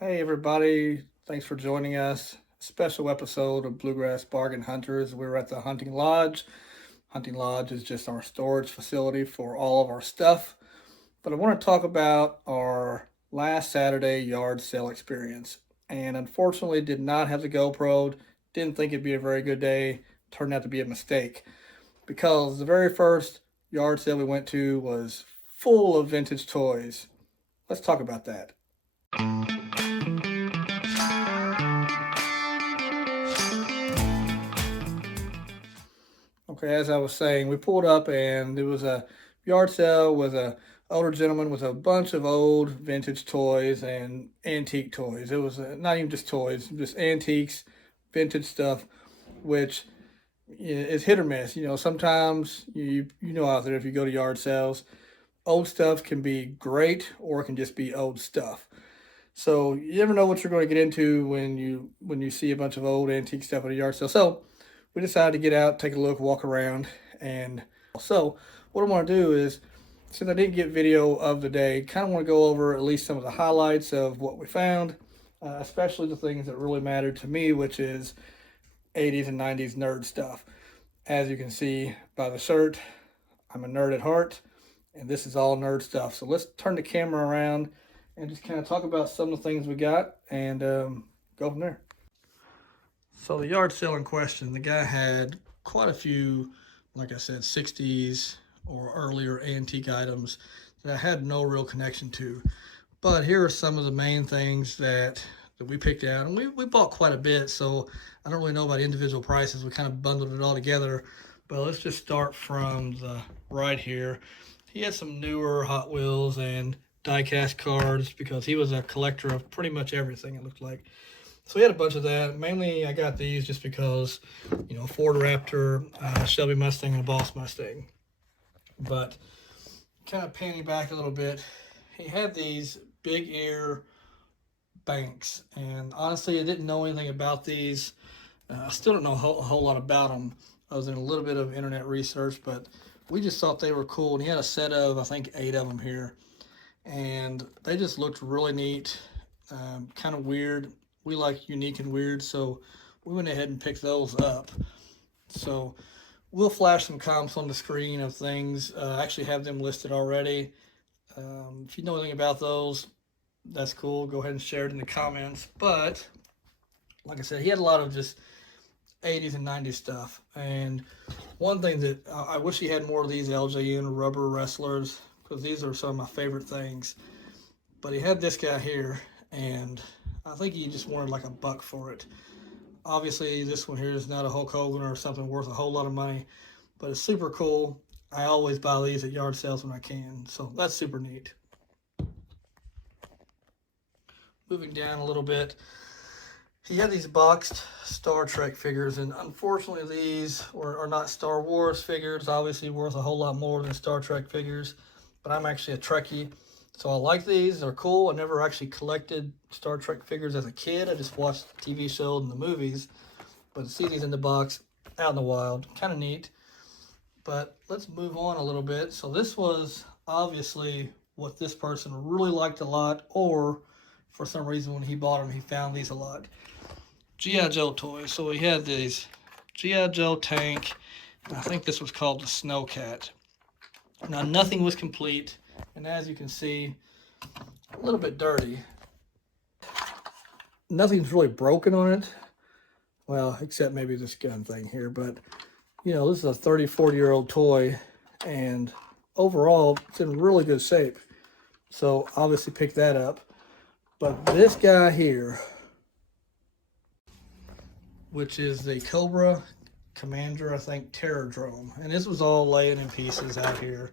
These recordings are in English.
Hey everybody, thanks for joining us. Special episode of Bluegrass Bargain Hunters. We're at the Hunting Lodge. Hunting Lodge is just our storage facility for all of our stuff. But I want to talk about our last Saturday yard sale experience. And unfortunately, did not have the GoPro. Didn't think it'd be a very good day. Turned out to be a mistake because the very first yard sale we went to was full of vintage toys. Let's talk about that. Okay, as I was saying, we pulled up and there was a yard sale with a older gentleman with a bunch of old vintage toys and antique toys. It was not even just toys, just antiques, vintage stuff, which is hit or miss. Sometimes you know out there if you go to yard sales, old stuff can be great or it can just be old stuff. So you never know what you're going to get into when you see a bunch of old antique stuff at a yard sale. So we decided to get out, take a look, walk around, and so what I want to do is, since I didn't get video of the day, kind of want to go over at least some of the highlights of what we found, especially the things that really mattered to me, which is 80s and 90s nerd stuff. As you can see by the shirt, I'm a nerd at heart, and this is all nerd stuff. So let's turn the camera around and just kind of talk about some of the things we got and go from there. So the yard sale in question, the guy had quite a few, like I said, 60s or earlier antique items that I had no real connection to. But here are some of the main things that we picked out. And we bought quite a bit, so I don't really know about individual prices. We kind of bundled it all together. But let's just start from the right here. He had some newer Hot Wheels and die-cast cards because he was a collector of pretty much everything, it looked like. So we had a bunch of that. Mainly, I got these just because, Ford Raptor, Shelby Mustang, and a Boss Mustang. But kind of panning back a little bit, he had these big ear banks, and honestly, I didn't know anything about these. I still don't know a whole lot about them. I was in a little bit of internet research, but we just thought they were cool. And he had a set of, I think, 8 of them here, and they just looked really neat, kind of weird. We like unique and weird, so we went ahead and picked those up. So we'll flash some comps on the screen of things. I actually have them listed already. If you know anything about those, that's cool. Go ahead and share it in the comments. But like I said, he had a lot of just 80s and 90s stuff. And one thing that I wish he had more of these LJN rubber wrestlers because these are some of my favorite things. But he had this guy here, and I think he just wanted like a buck for it. Obviously, this one here is not a Hulk Hogan or something worth a whole lot of money, but it's super cool. I always buy these at yard sales when I can, so that's super neat. Moving down a little bit, he had these boxed Star Trek figures, and unfortunately, these are not Star Wars figures, obviously worth a whole lot more than Star Trek figures, but I'm actually a Trekkie. So I like these. They're cool. I never actually collected Star Trek figures as a kid. I just watched the TV shows and the movies. But to see these in the box out in the wild, kind of neat. But let's move on a little bit. So this was obviously what this person really liked a lot, or for some reason when he bought them, he found these a lot. G.I. Joe toys. So we had these G.I. Joe tank. And I think this was called the Snowcat. Now nothing was complete. And as you can see, a little bit dirty. Nothing's really broken on it. Well, except maybe this gun thing here. But, this is a 30, 40-year-old toy. And overall, it's in really good shape. So, obviously pick that up. But this guy here, which is the Cobra Commander, I think, Terrordrome. And this was all laying in pieces out here.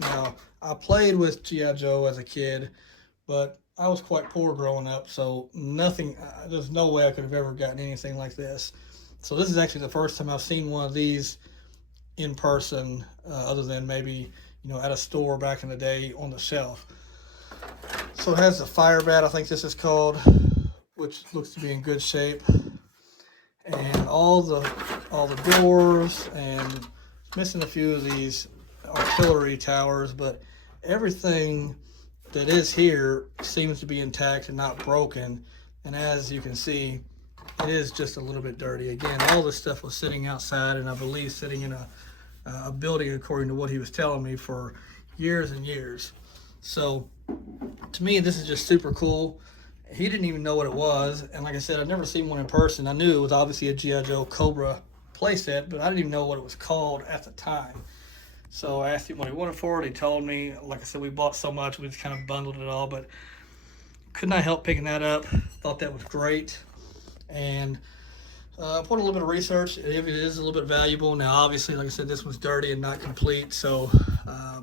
Now, I played with G.I. Joe as a kid, but I was quite poor growing up, so there's no way I could have ever gotten anything like this. So this is actually the first time I've seen one of these in person, other than maybe, at a store back in the day on the shelf. So it has a fire bat, I think this is called, which looks to be in good shape. And all the doors, and missing a few of these artillery towers, but everything that is here seems to be intact and not broken. And as you can see, it is just a little bit dirty. Again, all this stuff was sitting outside, and I believe sitting in a building, according to what he was telling me, for years and years. So to me, this is just super cool. He didn't even know what it was, and like I said, I'd never seen one in person. I knew it was obviously a G.I. Joe Cobra playset, but I didn't even know what it was called at the time. So I asked him what he wanted for it. He told me. Like I said, we bought so much, we just kind of bundled it all, but could not help picking that up. Thought that was great. And put a little bit of research. If it is a little bit valuable. Now, obviously, like I said, this was dirty and not complete. So,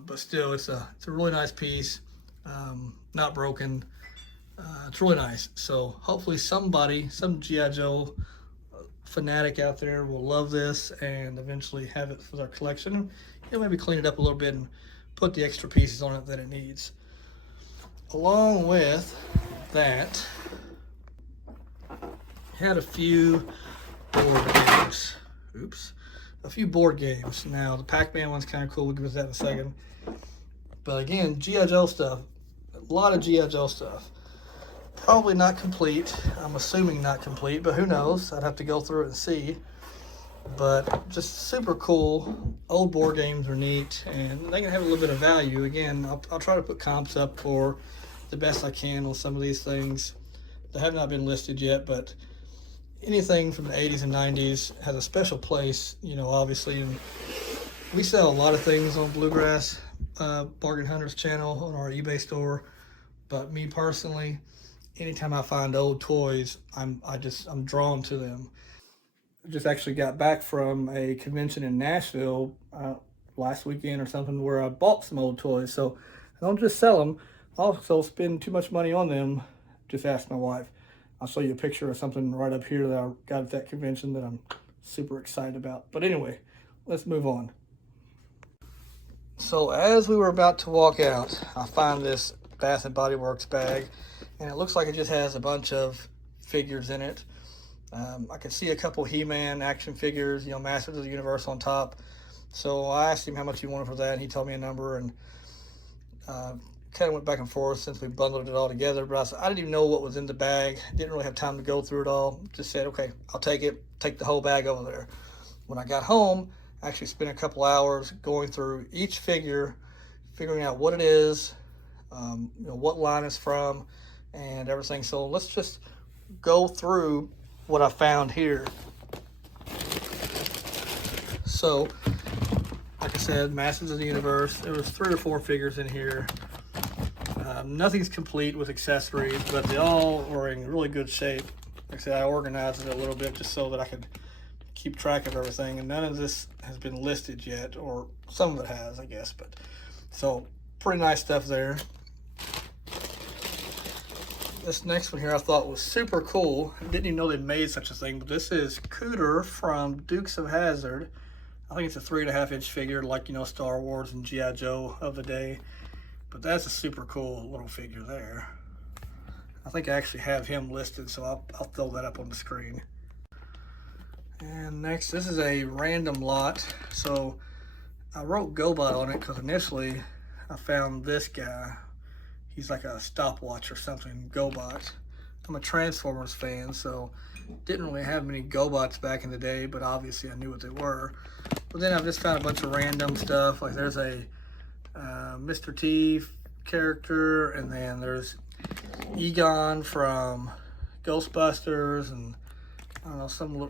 but still, it's a really nice piece. Not broken. It's really nice. So hopefully somebody, some G.I. Joe fanatic out there will love this and eventually have it for their collection. And, maybe clean it up a little bit and put the extra pieces on it that it needs. Along with that, had a few board games. A few board games. Now, the Pac-Man one's kind of cool. We'll get to that in a second. But again, G.I. Joe stuff. A lot of G.I. Joe stuff. Probably not complete. I'm assuming not complete, but who knows? I'd have to go through it and see. But just super cool. Old board games are neat, and they can have a little bit of value. Again, I'll try to put comps up for the best I can on some of these things. They have not been listed yet, but anything from the 80s and 90s has a special place, obviously. And we sell a lot of things on Bluegrass Bargain Hunters channel on our eBay store. But me personally, anytime I find old toys, I'm drawn to them. I just actually got back from a convention in Nashville last weekend or something where I bought some old toys. So I don't just sell them. I also spend too much money on them. Just ask my wife. I'll show you a picture of something right up here that I got at that convention that I'm super excited about. But anyway, let's move on. So as we were about to walk out, I find this Bath & Body Works bag, and it looks like it just has a bunch of figures in it. I could see a couple He-Man action figures, Masters of the Universe on top. So I asked him how much he wanted for that, and he told me a number, and kind of went back and forth since we bundled it all together. But I didn't even know what was in the bag. Didn't really have time to go through it all. Just said, okay, I'll take it. Take the whole bag over there. When I got home, I actually spent a couple hours going through each figure, figuring out what it is, what line it's from, and everything. So let's just go through what I found here. So, like I said, Masters of the Universe. There was 3 or 4 figures in here. Nothing's complete with accessories, but they all are in really good shape. Like I said, I organized it a little bit just so that I could keep track of everything, and none of this has been listed yet, or some of it has, I guess. But so pretty nice stuff there. This next one here I thought was super cool. I didn't even know they made such a thing, but this is Cooter from Dukes of Hazzard. I think it's a 3.5-inch figure, like, Star Wars and G.I. Joe of the day. But that's a super cool little figure there. I think I actually have him listed, so I'll throw that up on the screen. And next, this is a random lot. So I wrote GoBot on it because initially I found this guy. He's like a stopwatch or something, GoBot. I'm a Transformers fan, so didn't really have many GoBots back in the day, but obviously I knew what they were. But then I've just found a bunch of random stuff. Like there's a Mr. T character, and then there's Egon from Ghostbusters, and I don't know,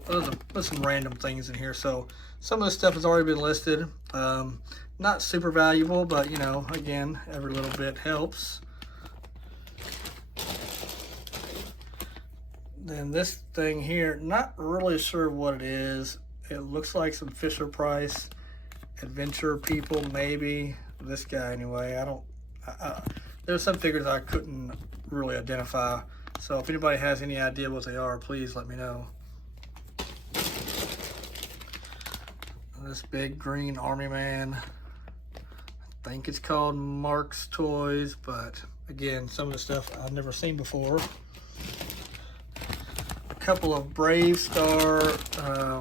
there's some random things in here. So some of this stuff has already been listed. Not super valuable, but again, every little bit helps. Then this thing here, not really sure what it is. It looks like some Fisher-Price adventure people, maybe. This guy anyway. There's some figures I couldn't really identify. So if anybody has any idea what they are, please let me know. This big green army man. I think it's called Mark's Toys, but again, some of the stuff I've never seen before. A couple of Brave Star,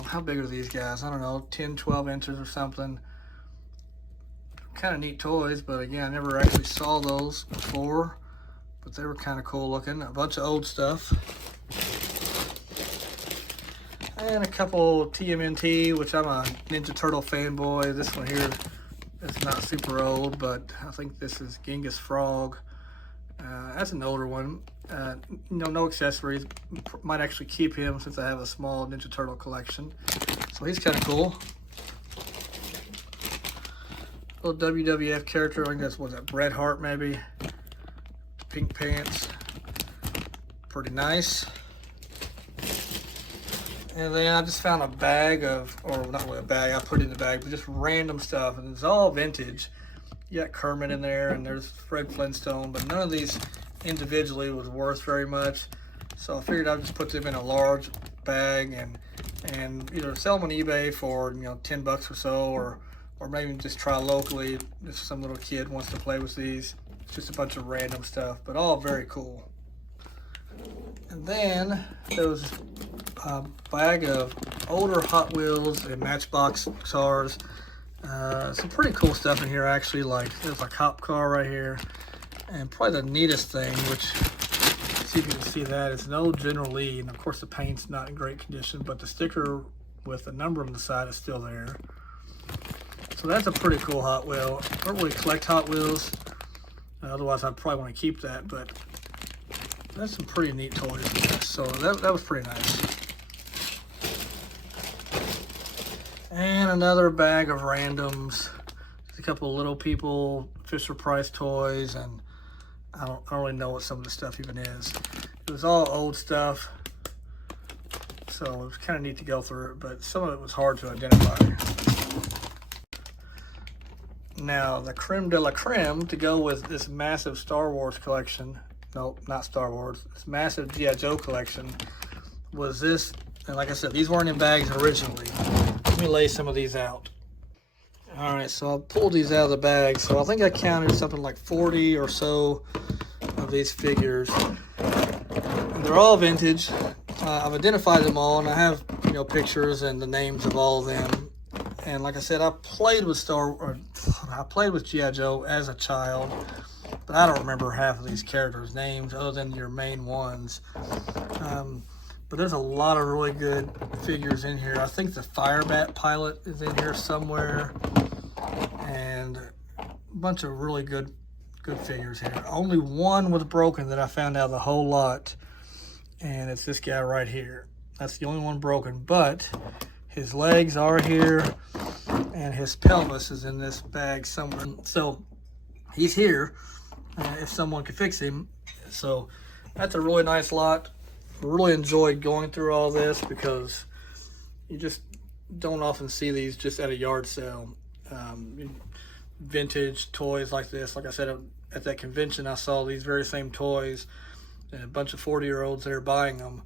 how big are these guys? I don't know, 10, 12 inches or something. kind of neat toys, but again, I never actually saw those before, but they were kind of cool looking. A bunch of old stuff. And a couple TMNT, which I'm a Ninja Turtle fanboy. This one here is not super old, but I think this is Genghis Frog. That's an older one. No accessories. Might actually keep him since I have a small Ninja Turtle collection. So he's kind of cool. Little WWF character. I think that's, what was that, Bret Hart maybe? Pink pants. Pretty nice. And then I just found a bag of, or not really a bag, I put it in the bag, but just random stuff. And it's all vintage. You got Kermit in there, and there's Fred Flintstone, but none of these individually was worth very much. So I figured I'd just put them in a large bag and either sell them on eBay for, you know, 10 bucks or so, or maybe just try locally if some little kid wants to play with these. It's just a bunch of random stuff, but all very cool. And then there was a bag of older Hot Wheels and Matchbox cars. Some pretty cool stuff in here actually, like there's a cop car right here. And probably the neatest thing, which, see if you can see that, it's an old General Lee, and of course the paint's not in great condition, but the sticker with the number on the side is still there. So that's a pretty cool Hot Wheel. I don't really collect Hot Wheels, otherwise I'd probably want to keep that, but that's some pretty neat toys. So that was pretty nice. And another bag of randoms. Just a couple of Little People, Fisher-Price toys, and I don't really know what some of the stuff even is. It was all old stuff, so it was kind of neat to go through it, but some of it was hard to identify. Now, the creme de la creme to go with this massive Star Wars collection, no, not Star Wars, this massive G.I. Joe collection was this, and like I said, these weren't in bags originally. Let me lay some of these out. All right, so I pulled these out of the bag. So I think I counted something like 40 or so of these figures. They're all vintage. I've identified them all, and I have, you know, pictures and the names of all of them. And like I said, I played with G.I. Joe as a child, but I don't remember half of these characters' names other than your main ones. But there's a lot of really good figures in here. I think the Firebat pilot is in here somewhere, and a bunch of really good figures here. Only one was broken that I found out of the whole lot, and it's this guy right here. That's the only one broken, but his legs are here, and his pelvis is in this bag somewhere. So he's here if someone could fix him. So that's a really nice lot. Really enjoyed going through all this because you just don't often see these just at a yard sale. Vintage toys like this. Like I said, at that convention, I saw these very same toys and a bunch of 40-year-olds there buying them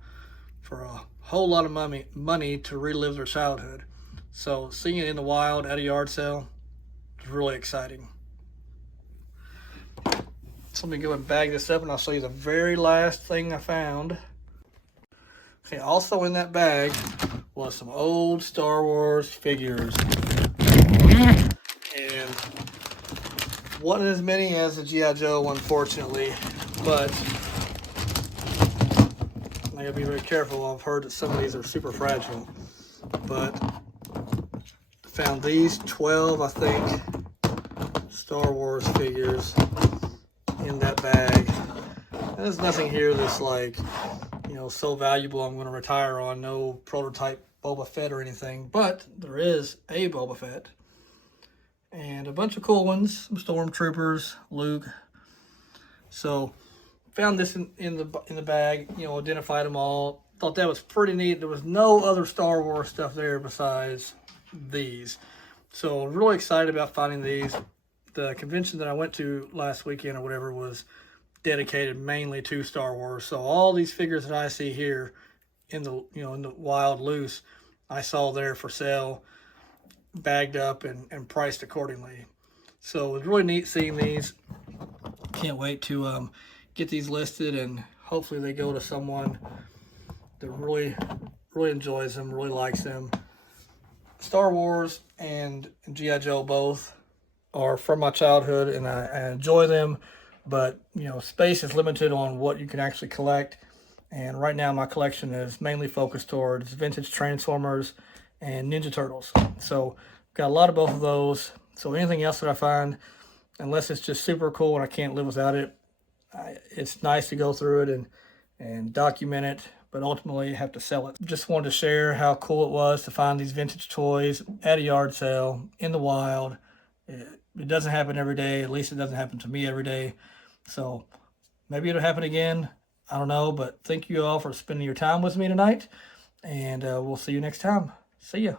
for a whole lot of money to relive their childhood. So seeing it in the wild at a yard sale is really exciting. So let me go and bag this up, and I'll show you the very last thing I found. Okay, also in that bag was some old Star Wars figures. And wasn't as many as the G.I. Joe, unfortunately, but I gotta be very careful. I've heard that some of these are super fragile. But found these 12, I think, Star Wars figures in that bag. And there's nothing here that's like, you know, so valuable I'm going to retire on. No prototype Boba Fett or anything, but there is a Boba Fett and a bunch of cool ones, some stormtroopers, Luke. So found this in the bag, you know, identified them all. Thought that was pretty neat. There was no other Star Wars stuff there besides these. So really excited about finding these. The convention that I went to last weekend or whatever was dedicated mainly to Star Wars. So all these figures that I see here in the, you know, in the wild loose, I saw there for sale, bagged up and priced accordingly. So it was really neat seeing these. Can't wait to get these listed, and hopefully they go to someone that really enjoys them, really likes them. Star Wars and G.I. Joe both are from my childhood, and I enjoy them. But you know, space is limited on what you can actually collect. And right now, my collection is mainly focused towards vintage Transformers and Ninja Turtles. So, got a lot of both of those. So, anything else that I find, unless it's just super cool and I can't live without it, it's nice to go through it and document it. But ultimately, you have to sell it. Just wanted to share how cool it was to find these vintage toys at a yard sale in the wild. It doesn't happen every day. At least it doesn't happen to me every day. So maybe it'll happen again. I don't know, but thank you all for spending your time with me tonight, and we'll see you next time. See ya.